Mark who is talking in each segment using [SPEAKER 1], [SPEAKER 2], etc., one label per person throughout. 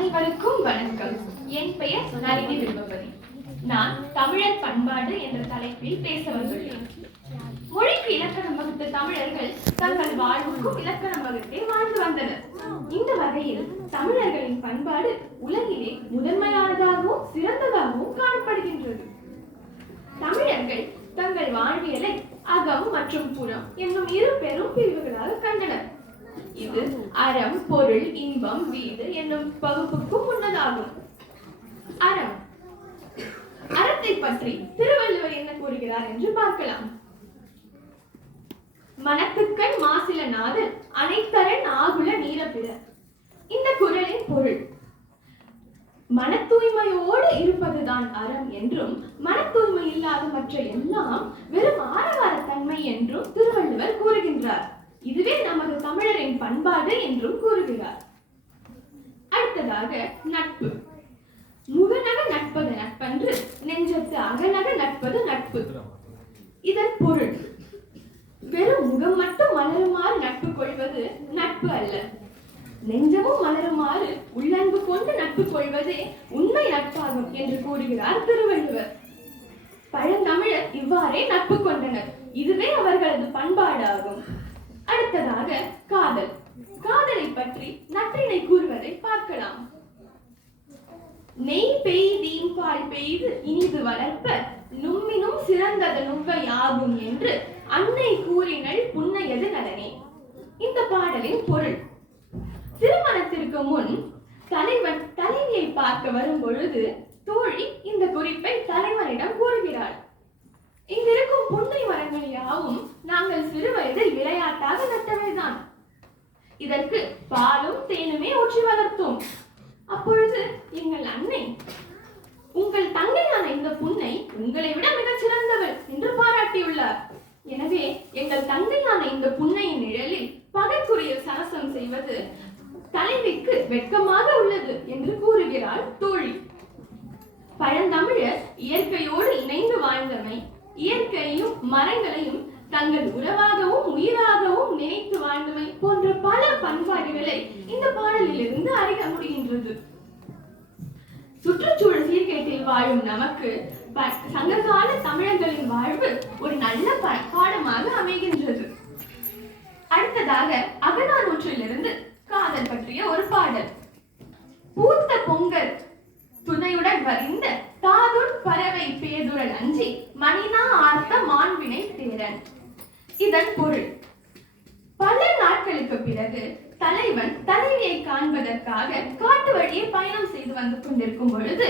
[SPEAKER 1] அனைவருக்கும் வணக்கம் என் பெயர் நளினி விரும்பவதி நான் தமிழர் பண்பாடு என்ற தலைப்பில் பேச வந்துள்ளேன் மொழிக்கு இலக்கணம் வகுத்த தமிழர்கள் தங்கள் வாழ்வுக்கும் இலக்கணம் வகுத்தே வாழ்ந்து வந்தனர் இந்த வகையில் தமிழர்களின் பண்பாடு உலகிலே முதன்மையானதாகவும் சிறந்ததாகவும் காணப்படுகின்றது தமிழர்கள் தங்கள் வாழ்வியலை அகம் மற்றும் புறம் என்னும் இரு பெரும் பிரிவுகளாக கண்டனர் இது அறம் பொருள் இன்பம் வீடு என்னும் பகுப்புக்கு முன்னதாகும் அறம் அறத்தை பற்றி திருவள்ளுவர் என்ன கூறுகிறார் என்று பார்க்கலாம் மனத்துக்கண் மாசில நாது அனைத்தரன் ஆகுல நீரப்பிற இந்த குரலின் பொருள் மன தூய்மையோடு இருப்பதுதான் அறம் என்றும் மன தூய்மை இல்லாத மற்ற எல்லாம் வெறும் ஆரவார தன்மை என்றும் திருவள்ளுவர் கூறுகின்றார் இதுவே என் பண்பாடு என்றும் கூறுகிறார் அடுத்ததாக நட்பு முகநக நட்பது நட்பன்று நெஞ்சத்து அகநக நட்பது நட்பு இதன் பொருள் வெறும் முகம் மட்டும் மலருமாறு நட்பு கொள்வது நட்பு அல்ல நெஞ்சமும் மலருமாறு உள்ளன்பு கொண்டு நட்பு கொள்வதே உண்மை நட்பாகும் என்று கூறுகிறார் திருவள்ளுவர் பழந்தமிழர் இவ்வாறே நட்பு கொண்டனர் இதுவே அவர்களது பண்பாடாகும் அடுத்ததாக காதல் காதலை பற்றி நற்றினை கூறுவதை பார்க்கலாம் நெய் பெய்தீம் பால் பெய்து இனிது வளர்ப்ப நும்மினும் சிறந்தது ஆகும் என்று அன்னை கூறினள் புன்னையது நடனே இந்த பாடலின் பொருள் திருமணத்திற்கு முன் தலைவன் தலைவியை பார்க்க வரும் பொழுது தோழி இந்த குறிப்பை தலைவனிடம் கூறுகிறாள் இங்கிருக்கும் புன்னை மரங்கள் யாவும் நாங்கள் சிறு வயதில் விளையாட்டாக நட்டவைதான் இதற்கு பாலும் தேனுமே ஊற்றி வளர்த்தோம் அப்பொழுது எங்கள் அன்னை உங்கள் தங்கையான இந்த புன்னை உங்களை விட மிகச் சிறந்தவள் என்று பாராட்டியுள்ளார் எனவே எங்கள் தங்கையான இந்த புன்னையின் நிழலில் பகைக்குறையில் சரசம் செய்வது தலைவிக்கு வெட்கமாக உள்ளது என்று கூறுகிறாள் தோழி பழந்தமிழர் இயற்கையோடு இயற்கையையும் மரங்களையும் தங்கள் உறவாகவும் உயிராகவும் நினைத்து வாழ்ந்தமை போன்ற பல பண்பாடுகளை இந்த பாடலில் இருந்து அறிய முடிகின்றது சுற்றுச்சூழல் சீர்கேட்டில் வாழும் நமக்கு சங்ககால தமிழர்களின் வாழ்வு ஒரு நல்ல பாடமாக அமைகின்றது அடுத்ததாக அகநானூற்றிலிருந்து காதல் பற்றிய ஒரு பாடல் பூத்த பொங்கல் துணையுடன் வரிந்த தாதுன் பறவை பேதுரன் அஞ்சி மணினா ஆர்த்த மாண்பினை தேரன் இதன் பொருள் பல நாட்களுக்கு பிறகு தலைவன் தலைவியை காண்பதற்காக காட்டு வழியே பயணம் செய்து வந்து கொண்டிருக்கும் பொழுது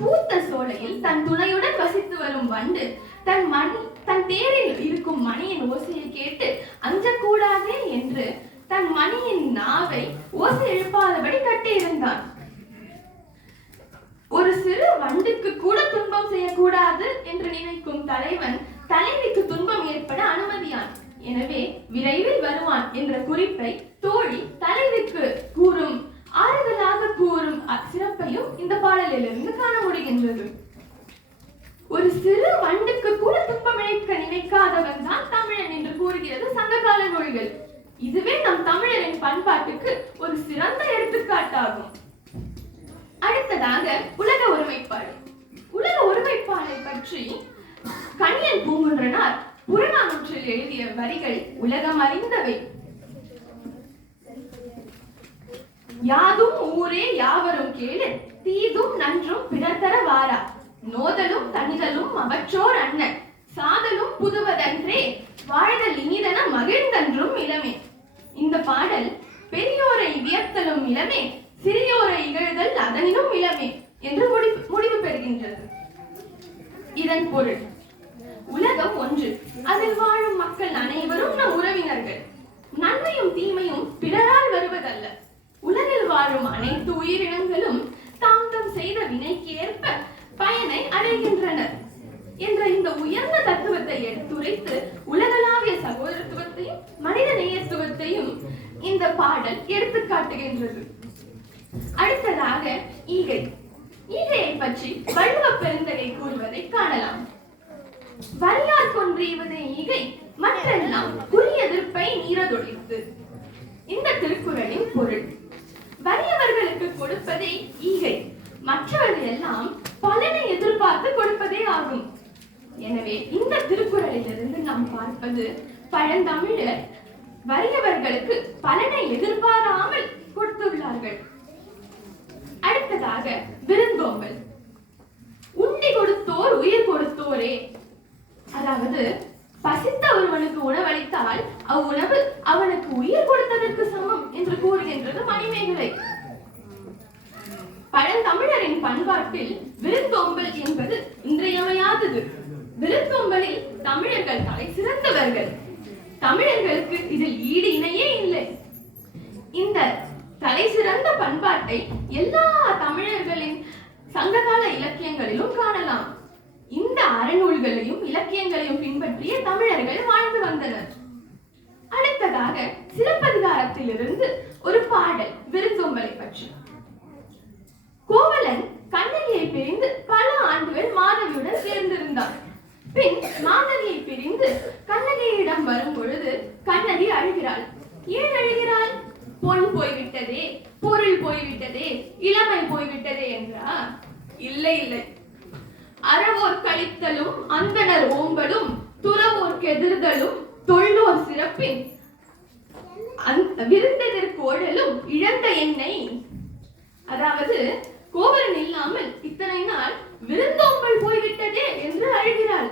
[SPEAKER 1] பூத்த சோலையில் தன் துணையுடன் வசித்து வரும் வண்டு தன் மணி தன் தேரில் இருக்கும் மணியின் ஓசையை கேட்டு அஞ்சக்கூடாதே என்று தன் மணியின் நாவை ஓசை எழுப்பாதபடி கட்டியிருந்தான் ஒரு சிறு வண்டுக்கு கூட துன்பம் செய்யக்கூடாது என்று நினைக்கும் தலைவன் தலைவிக்கு துன்பம் ஏற்பட அனுமதியான் எனவே விரைவில் வருவான் என்ற குறிப்பை தோழி தலைவிக்கு கூறும் ஆறுதலாக கூறும் சிறப்பையும் இந்த பாடலிலிருந்து காண முடிகின்றது ஒரு சிறு வண்டுக்கு கூட இழைக்க நினைக்காதவன் தான் தமிழன் என்று கூறுகிறது சங்ககால மொழிகள் இதுவே நம் தமிழரின் பண்பாட்டுக்கு ஒரு சிறந்த எடுத்துக்காட்டாகும் அடுத்ததாக பற்றி கணியன் பூங்குன்றனார் புறநானூற்றில் எழுதிய வரிகள் உலகம் அறிந்தவை யாதும் ஊரே யாவரும் கேளு தீதும் நன்றும் பிறத்தர வாரா நோதலும் தனிதலும் அவற்றோர் அண்ணன் சாதலும் புதுவதன்றே வாழ்தல் இனிதன மகிழ்ந்தன்றும் இளமே இந்த பாடல் பெரியோரை வியத்தலும் இளமே சிறியோரை இகழ்தல் அதனினும் இளமே என்று முடிவு முடிவு பெறுகின்றது இதன் பொருள் உலகம் ஒன்று அதில் வாழும் மக்கள் அனைவரும் நம் உறவினர்கள் நன்மையும் தீமையும் பிறரால் வருவதல்ல உலகில் வாழும் அனைத்து உயிரினங்களும் தாம் தம் செய்த வினைக்கு ஏற்ப பயனை அடைகின்றனர் என்ற இந்த உயர்ந்த தத்துவத்தை எடுத்துரைத்து உலகளாவிய சகோதரத்துவத்தையும் மனித நேயத்துவத்தையும் இந்த பாடல் எடுத்துக்காட்டுகின்றது அடுத்ததாக ஈகை ஈகையை பற்றி வள்ளுவ பெருந்தகை கூறுவதை காணலாம் வல்லார் கொன்றீவது ஈகை மற்றெல்லாம் குறி எதிர்ப்பை நீரதொழித்து இந்த திருக்குறளின் பொருள் வறியவர்களுக்கு கொடுப்பதே ஈகை மற்றவர்கள் எல்லாம் பலனை எதிர்பார்த்து கொடுப்பதே ஆகும் எனவே இந்த திருக்குறளிலிருந்து நாம் பார்ப்பது பழந்தமிழர் வறியவர்களுக்கு பலனை எதிர்பாராமல் உடையவர்களாக விருந்தோம்பல் உண்டி கொடுத்தோர் உயிர் கொடுத்தோரே அதாவது பசித்த ஒருவனுக்கு உணவளித்தால் அவ்வுணவு அவனுக்கு உயிர் கொடுத்ததற்கு சமம் என்று கூறுகின்றது மணிமேகலை பழந்தமிழரின் பண்பாட்டில் விருந்தோம்பல் என்பது இன்றையமையாதது விருந்தோம்பலில் தமிழர்கள் தலை சிறந்தவர்கள் தமிழர்களுக்கு இதில் ஈடு இணையே இல்லை இந்த தலை சிறந்த பண்பாட்டை எல்லா தமிழர்களின் சங்ககால இலக்கியங்களிலும் காணலாம் இந்த அறநூல்களையும் இலக்கியங்களையும் பின்பற்றிய தமிழர்கள் வாழ்ந்து வந்தனர் அடுத்ததாக இருந்து ஒரு பாடல் விருந்தோம்பலை பற்றி கோவலன் கண்ணகியை பிரிந்து பல ஆண்டுகள் மாதவியுடன் சேர்ந்திருந்தார் பின் மாதவியை பிரிந்து கண்ணகியிடம் வரும் பொழுது கண்ணகி அழுகிறாள் ஏன் அழுகிறாள் பொன் போய்விட்டதே பொருள் போய்விட்டதே இளமை போய்விட்டதே என்றா இல்லை இல்லை அறவோர் கழித்தலும் அந்தனர் ஓம்பலும் துறவோர் கெதிர்தலும் தொல்லோர் சிறப்பின் விருந்ததற்கு ஓடலும் இழந்த எண்ணெய் அதாவது கோவலன் இல்லாமல் இத்தனை நாள் விருந்தோம்பல் போய்விட்டதே என்று அழுகிறாள்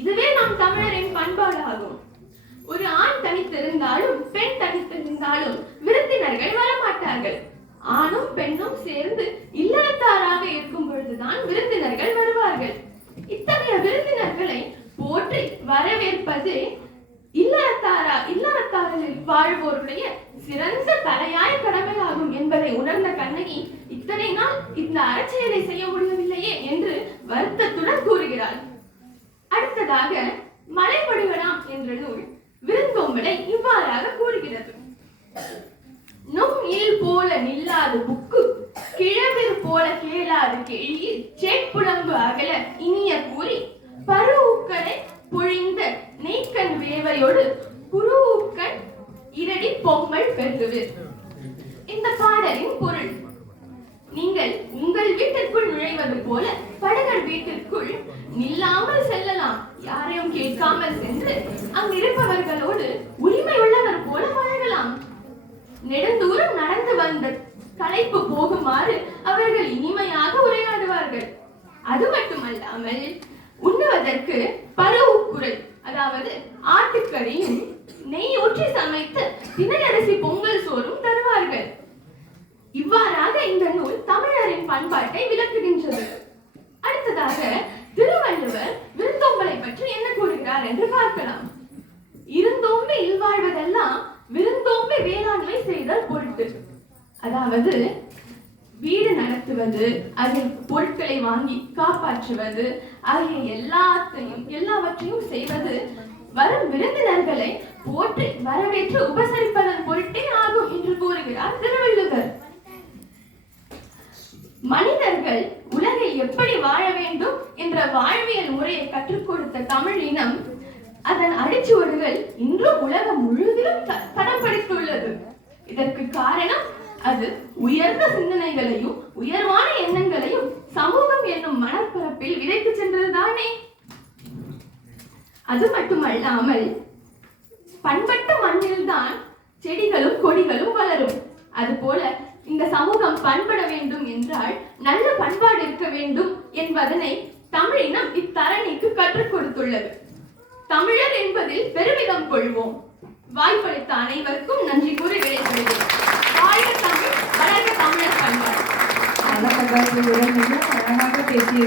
[SPEAKER 1] இதுவே நம் தமிழரின் பண்பாடு ஆகும் ஒரு ஆண் தனித்திருந்தாலும் பெண் தனித்திருந்தாலும் வருகிறார்கள் ஆணும் பெண்ணும் சேர்ந்து இல்லறத்தாராக இருக்கும் பொழுதுதான் விருந்தினர்கள் வருவார்கள் இத்தகைய விருந்தினர்களை போற்றி வரவேற்பது இல்லறத்தாரா இல்லறத்தாரில் வாழ்வோருடைய சிறந்த கடமையாகும் என்பதை உணர்ந்த கண்ணகி இத்தனை நாள் இந்த அறச்செயலை செய்ய முடியவில்லையே என்று வருத்தத்துடன் கூறுகிறார் அடுத்ததாக மலைபடுகலாம் என்ற நூல் விருந்தோம்பலை இவ்வாறாக கூறுகிறது நும் இல் போல நில்லாத புக்கு கிழவிர் போல கேளாது கிழியில் சேட்புலங்கு அகல இனிய கூறி பருவுக்கனை பொழிந்த நெய்க்கண் வேவையோடு குருவுக்கண் இரடி பொங்கல் பெருகுது இந்த பாடலின் பொருள் நீங்கள் உங்கள் வீட்டிற்குள் நுழைவது போல படகர் வீட்டிற்குள் நில்லாமல் செல்லலாம் யாரையும் கேட்காமல் சென்று அங்கிருப்பவர்களோடு நெடுந்தூரம் நடந்து வந்த களைப்பு போகுமாறு அவர்கள் இனிமையாக உரையாடுவார்கள் அது மட்டுமல்லாமல் உண்ணுவதற்கு பல உப்புரை அதாவது ஆட்டுக்கறியும் நெய் ஊற்றி சமைத்து தினையரசி பொங்கல் சோறும் தருவார்கள் இவ்வாறாக இந்த நூல் தமிழரின் பண்பாட்டை விளக்குகின்றது அடுத்ததாக திருவள்ளுவர் விருந்தோம்பலை பற்றி என்ன கூறுகிறார் என்று பார்க்கலாம் துணை செய்தால் பொருட்டு அதாவது வீடு நடத்துவது அதில் பொருட்களை வாங்கி காப்பாற்றுவது ஆகிய எல்லாத்தையும் எல்லாவற்றையும் செய்வது வரும் விருந்தினர்களை போற்றி வரவேற்று உபசரிப்பதன் பொருட்டே ஆகும் என்று கூறுகிறார் திருவள்ளுவர் மனிதர்கள் உலகில் எப்படி வாழ வேண்டும் என்ற வாழ்வியல் முறையை கற்றுக் கொடுத்த தமிழ் இனம் அதன் அடிச்சுவடுகள் இன்றும் உலகம் முழுவதிலும் தடப்படுத்தியுள்ளது இதற்கு காரணம் அது உயர்ந்த சிந்தனைகளையும் உயர்வான எண்ணங்களையும் சமூகம் என்னும் மனப்பரப்பில் விதைத்து சென்றதுதானே அது மட்டுமல்லாமல் பண்பட்ட மண்ணில்தான் செடிகளும் கொடிகளும் வளரும் அதுபோல இந்த சமூகம் பண்பட வேண்டும் என்றால் நல்ல பண்பாடு இருக்க வேண்டும் என்பதனை தமிழினம் இத்தரணிக்கு கற்றுக் கொடுத்துள்ளது தமிழர் என்பதில் பெருமிதம் கொள்வோம் வாய்ப்பளித்த அனைவருக்கும் நன்றி கூறி விடைபெறுகிறேன் வாழ்க தமிழர் பண்பாடு அழகாக